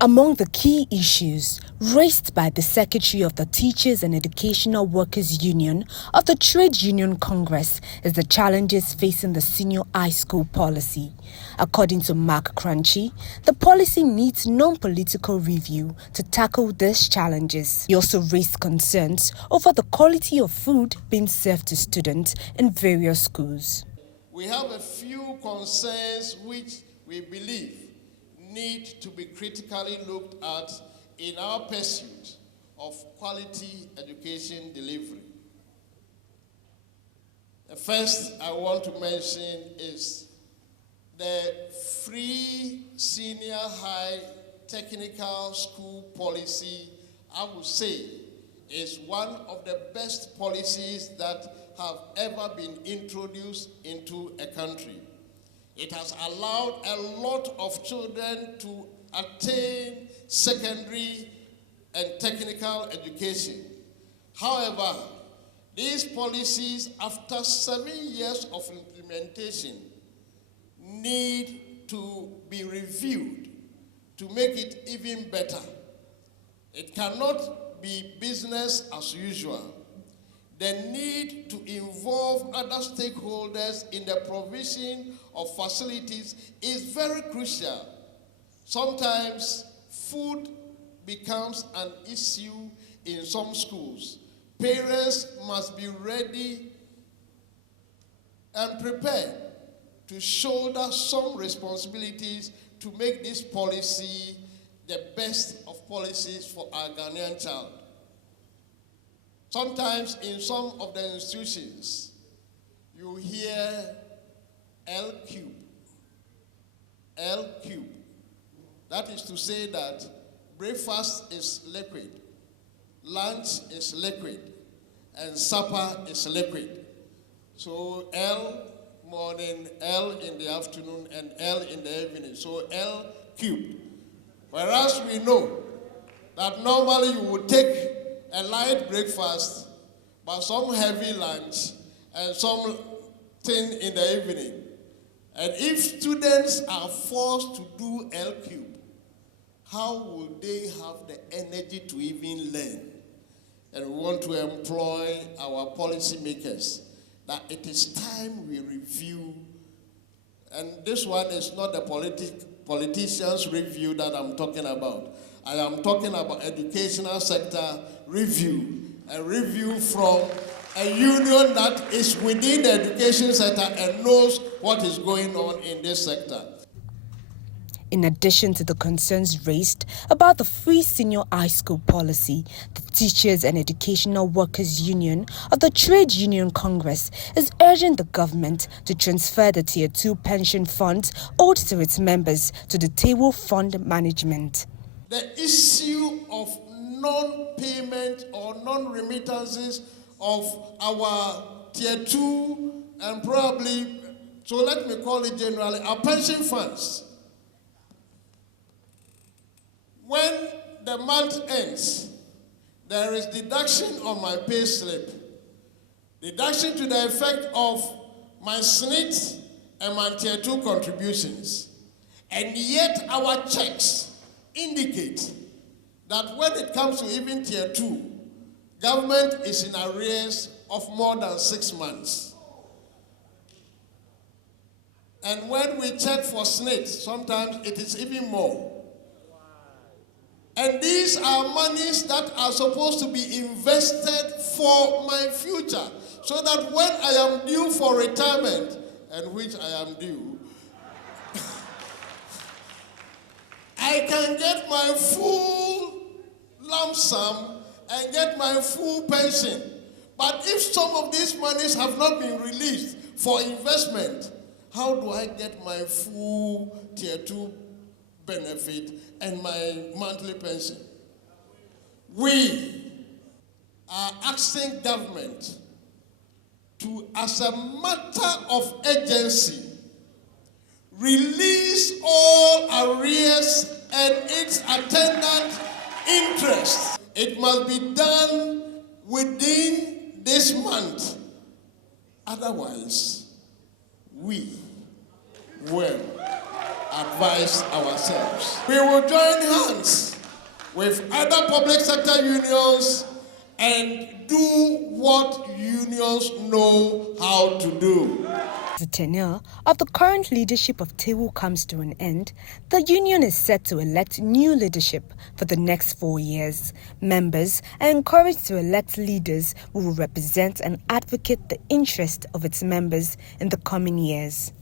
Among the key issues raised by the Secretary of the Teachers and Educational Workers Union of the Trade Union Congress is the challenges facing the senior high school policy. According to Mark Crunchy, the policy needs non-political review to tackle these challenges. He also raised concerns over the quality of food being served to students in various schools. We have a few concerns which we believe need to be critically looked at in our pursuit of quality education delivery. The first I want to mention is the free senior high technical school policy. I would say is one of the best policies that have ever been introduced into a country. It has allowed a lot of children to attain secondary and technical education. However, these policies, after 7 years of implementation, need to be reviewed to make it even better. It cannot be business as usual. The need to involve other stakeholders in the provision of facilities is very crucial. Sometimes food becomes an issue in some schools. Parents must be ready and prepared to shoulder some responsibilities to make this policy the best of policies for our Ghanaian child. Sometimes in some of the institutions, you hear L cube. L cube. That is to say that breakfast is liquid, lunch is liquid, and supper is liquid. So L morning, L in the afternoon, and L in the evening. So L cube. Whereas we know that normally you would take a light breakfast, but some heavy lunch, and something in the evening. And if students are forced to do L cube, how will they have the energy to even learn? And we want to employ our policymakers that it is time we review. And this one is not the politicians' review that I'm talking about. I am talking about educational sector review, a review from a union that is within the education sector and knows what is going on in this sector. In addition to the concerns raised about the free senior high school policy, the Teachers and Educational Workers Union of the Trade Union Congress is urging the government to transfer the Tier 2 pension funds owed to its members to the TEWU fund management. The issue of non-payment or non-remittances of our Tier 2 and probably, so let me call it generally, our pension funds. When the month ends, there is deduction on my pay slip, deduction to the effect of my SNIT and my Tier 2 contributions. And yet our checks indicate that when it comes to even Tier 2, government is in arrears of more than 6 months. And when we check for SNIT, sometimes it is even more. And these are monies that are supposed to be invested for my future, so that when I am due for retirement, and which I am due, I can get my full lump sum and get my full pension. But if some of these monies have not been released for investment, how do I get my full Tier 2 benefit and my monthly pension? We are asking government to, as a matter of urgency, release all arrears and its attendant interest. It must be done within this month. Otherwise, we will advise ourselves. We will join hands with other public sector unions and do what unions know how to do. As the tenure of the current leadership of TEWU comes to an end, the union is set to elect new leadership for the next 4 years. Members are encouraged to elect leaders who will represent and advocate the interest of its members in the coming years.